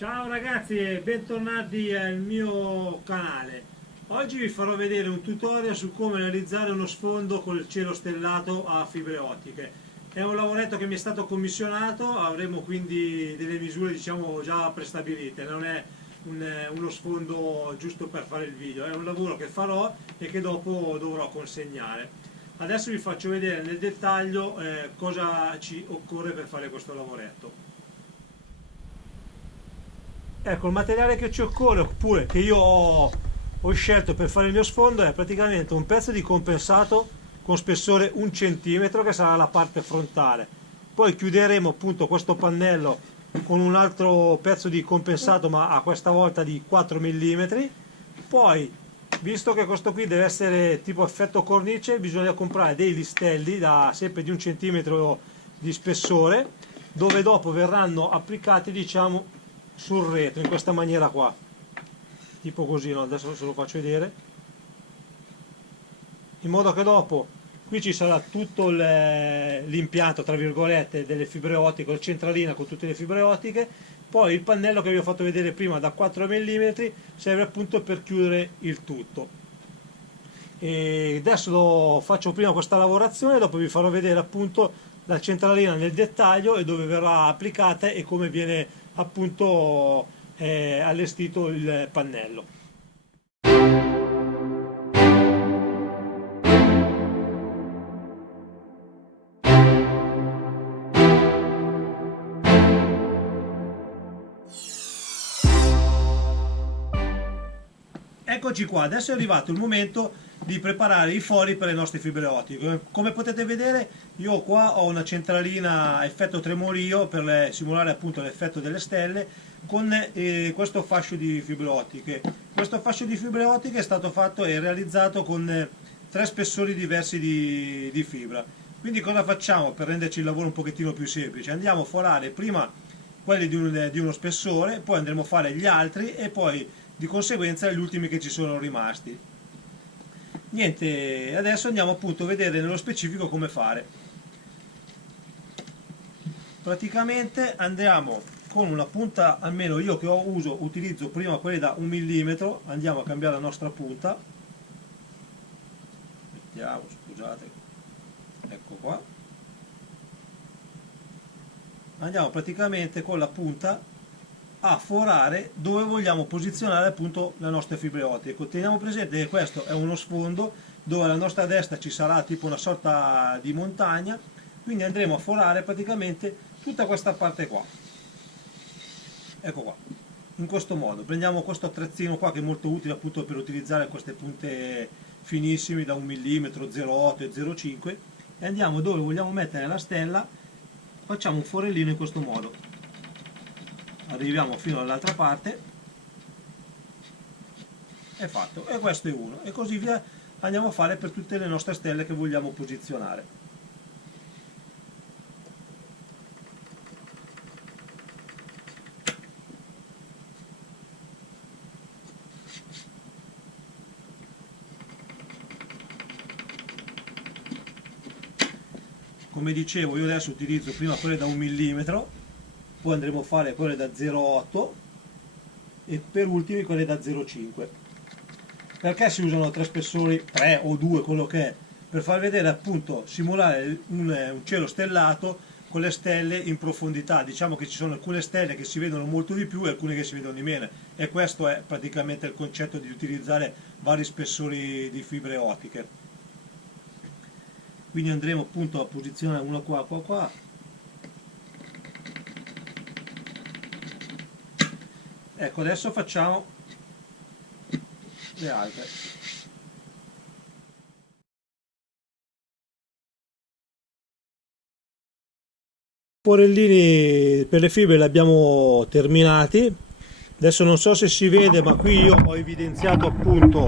Ciao ragazzi e bentornati al mio canale. Oggi vi farò vedere un tutorial su come realizzare uno sfondo col cielo stellato a fibre ottiche. È un lavoretto che mi è stato commissionato, avremo quindi delle misure diciamo già prestabilite, non è uno sfondo giusto per fare il video, è un lavoro che farò e che dopo dovrò consegnare. Adesso vi faccio vedere nel dettaglio cosa ci occorre per fare questo lavoretto. Ecco, il materiale che ci occorre, oppure che io ho scelto per fare il mio sfondo, è praticamente un pezzo di compensato con spessore 1 cm, che sarà la parte frontale. Poi chiuderemo appunto questo pannello con un altro pezzo di compensato, ma a questa volta di 4 mm. Poi, visto che questo qui deve essere tipo effetto cornice, bisogna comprare dei listelli da sempre di 1 cm di spessore, dove dopo verranno applicati, diciamo, sul retro in questa maniera qua, tipo così, no? Adesso se lo faccio vedere, in modo che dopo qui ci sarà tutto l'impianto tra virgolette delle fibre ottiche, la centralina con tutte le fibre ottiche. Poi il pannello che vi ho fatto vedere prima da 4 mm serve appunto per chiudere il tutto. E adesso faccio prima questa lavorazione, dopo vi farò vedere appunto la centralina nel dettaglio e dove verrà applicata e come viene appunto allestito il pannello. Eccoci qua, adesso è arrivato il momento di preparare i fori per le nostre fibre ottiche. Come potete vedere, io qua ho una centralina a effetto tremorio per simulare appunto l'effetto delle stelle con questo fascio di fibre ottiche. Questo fascio di fibre ottiche è stato fatto e realizzato con 3 spessori diversi di fibra. Quindi cosa facciamo per renderci il lavoro un pochettino più semplice? Andiamo a forare prima quelli di uno spessore, poi andremo a fare gli altri e poi di conseguenza gli ultimi che ci sono rimasti. Niente, adesso andiamo appunto a vedere nello specifico come fare. Praticamente andiamo con una punta, almeno io che utilizzo prima quelle da 1 mm, andiamo a cambiare la nostra punta. Mettiamo, scusate, ecco qua. Andiamo praticamente con la punta a forare dove vogliamo posizionare appunto le nostre fibre ottiche. Teniamo presente che questo è uno sfondo dove alla nostra destra ci sarà tipo una sorta di montagna, quindi andremo a forare praticamente tutta questa parte qua. Ecco qua, in questo modo. Prendiamo questo attrezzino qua che è molto utile appunto per utilizzare queste punte finissime da 1 mm, 0,8 e 0,5 e andiamo dove vogliamo mettere la stella, facciamo un forellino in questo modo. Arriviamo fino all'altra parte, è fatto, e questo è uno, e così via andiamo a fare per tutte le nostre stelle che vogliamo posizionare. Come dicevo, io adesso utilizzo prima quelle da 1 mm, poi andremo a fare quelle da 0,8 e per ultimi quelle da 0,5. Perché si usano 3 spessori, 3 o 2, quello che è? Per far vedere appunto, simulare un cielo stellato con le stelle in profondità. Diciamo che ci sono alcune stelle che si vedono molto di più e alcune che si vedono di meno, e questo è praticamente il concetto di utilizzare vari spessori di fibre ottiche. Quindi andremo appunto a posizionare una qua, qua, qua. Ecco, adesso facciamo le altre. I forellini per le fibre li abbiamo terminati. Adesso non so se si vede, ma qui io ho evidenziato appunto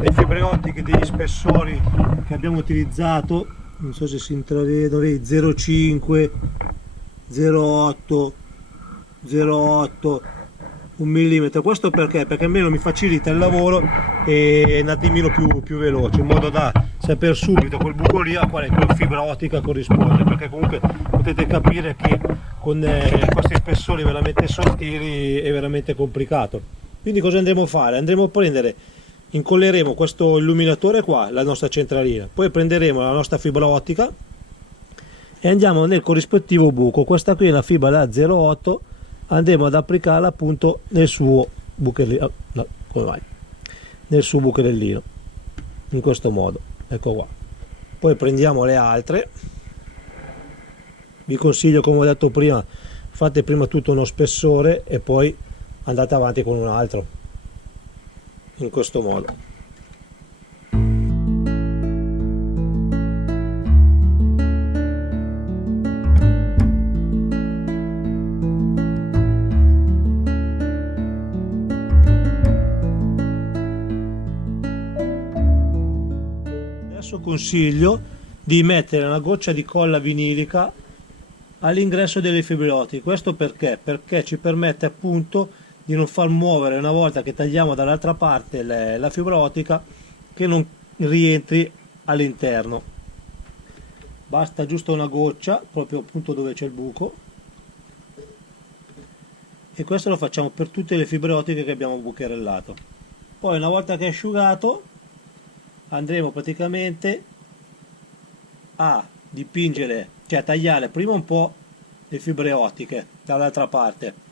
le fibre ottiche degli spessori che abbiamo utilizzato. Non so se si intravedono, 0,5, 0,8, 0,8, 1 mm. Questo perché? Perché almeno mi facilita il lavoro e è un attimino più veloce, in modo da sapere subito quel buco lì a quale fibra ottica corrisponde, perché comunque potete capire che con questi spessori veramente sottili è veramente complicato. Quindi cosa andremo a fare? Andremo a prendere, incolleremo questo illuminatore qua, la nostra centralina, poi prenderemo la nostra fibra ottica e andiamo nel corrispettivo buco. Questa qui è la fibra da 0,8, andremo ad applicarla appunto nel suo bucherellino, no, come vai? Nel suo bucherellino, in questo modo, ecco qua. Poi prendiamo le altre. Vi consiglio, come ho detto prima, fate prima tutto uno spessore e poi andate avanti con un altro, in questo modo. Adesso consiglio di mettere una goccia di colla vinilica all'ingresso delle fibre ottiche. Questo perché? Perché ci permette appunto di non far muovere, una volta che tagliamo dall'altra parte la fibra ottica, che non rientri all'interno. Basta giusto una goccia proprio appunto dove c'è il buco, e questo lo facciamo per tutte le fibre ottiche che abbiamo bucherellato. Poi una volta che è asciugato andremo praticamente a dipingere, cioè a tagliare prima un po' le fibre ottiche dall'altra parte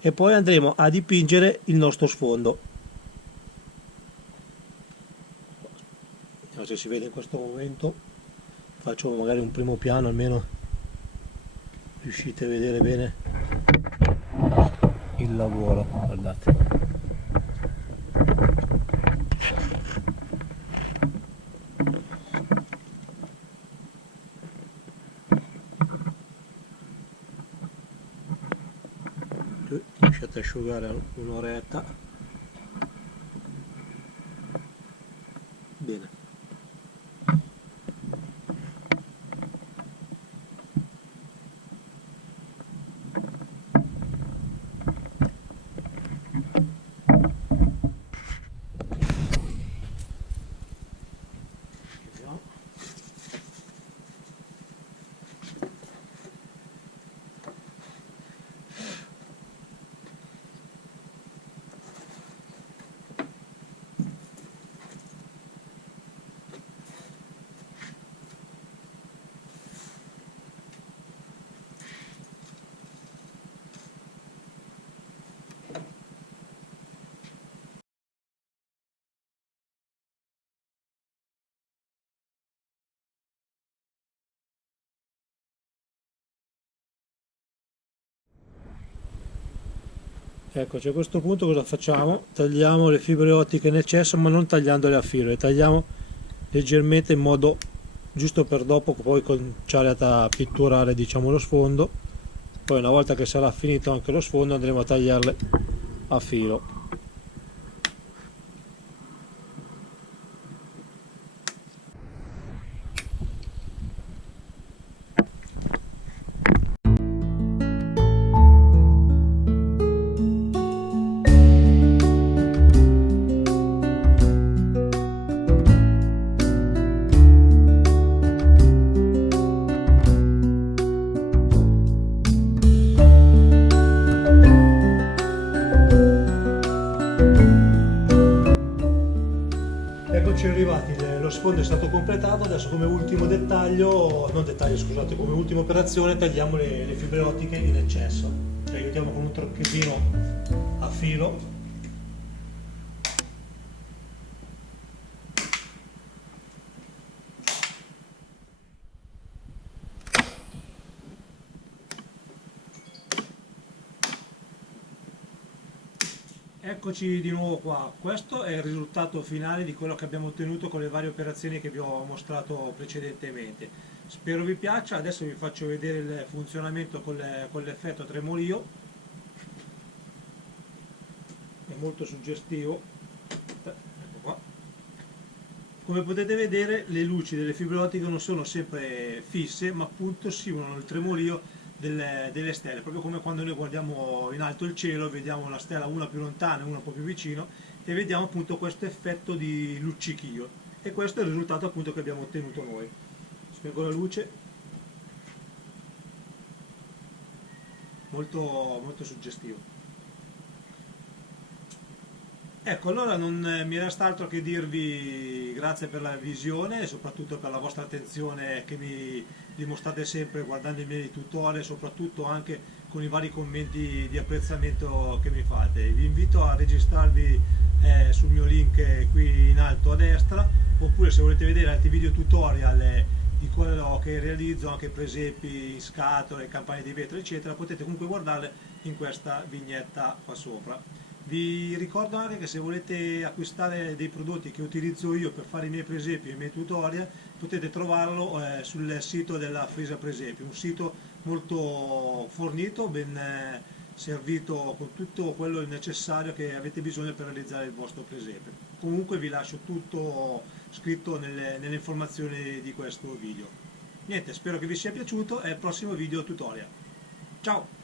e poi andremo a dipingere il nostro sfondo. Vediamo se si vede in questo momento, faccio magari un primo piano, almeno riuscite a vedere bene il lavoro, guardate. Lasciate asciugare un'oretta. Bene. Eccoci, a questo punto cosa facciamo? Tagliamo le fibre ottiche in eccesso, ma non tagliandole a filo, le tagliamo leggermente in modo giusto per dopo poi cominciare a pitturare, diciamo, lo sfondo. Poi una volta che sarà finito anche lo sfondo andremo a tagliarle a filo. Eccoci arrivati, lo sfondo è stato completato. Adesso come ultimo dettaglio, non dettaglio scusate, come ultima operazione tagliamo le fibre ottiche in eccesso. Ci aiutiamo con un tronchettino a filo. Eccoci di nuovo qua, questo è il risultato finale di quello che abbiamo ottenuto con le varie operazioni che vi ho mostrato precedentemente. Spero vi piaccia. Adesso vi faccio vedere il funzionamento con l'effetto tremolio, è molto suggestivo. Ecco qua. Come potete vedere, le luci delle fibre ottiche non sono sempre fisse, ma appunto simulano il tremolio delle stelle, proprio come quando noi guardiamo in alto il cielo, vediamo una stella, una più lontana e una un po' più vicino, e vediamo appunto questo effetto di luccichio, e questo è il risultato appunto che abbiamo ottenuto noi. Spengo la luce. molto, molto suggestivo. Ecco, allora non mi resta altro che dirvi grazie per la visione e soprattutto per la vostra attenzione che mi dimostrate sempre guardando i miei tutorial, soprattutto anche con i vari commenti di apprezzamento che mi fate. Vi invito a registrarvi sul mio link qui in alto a destra, oppure se volete vedere altri video tutorial di quello che realizzo, anche presepi in scatole, campane di vetro, eccetera, potete comunque guardarle in questa vignetta qua sopra. Vi ricordo anche che se volete acquistare dei prodotti che utilizzo io per fare i miei presepi e i miei tutorial, potete trovarlo sul sito della Frisia Presepi, un sito molto fornito, ben servito con tutto quello necessario che avete bisogno per realizzare il vostro presepe. Comunque vi lascio tutto scritto nelle informazioni di questo video. Niente, spero che vi sia piaciuto e al prossimo video tutorial. Ciao!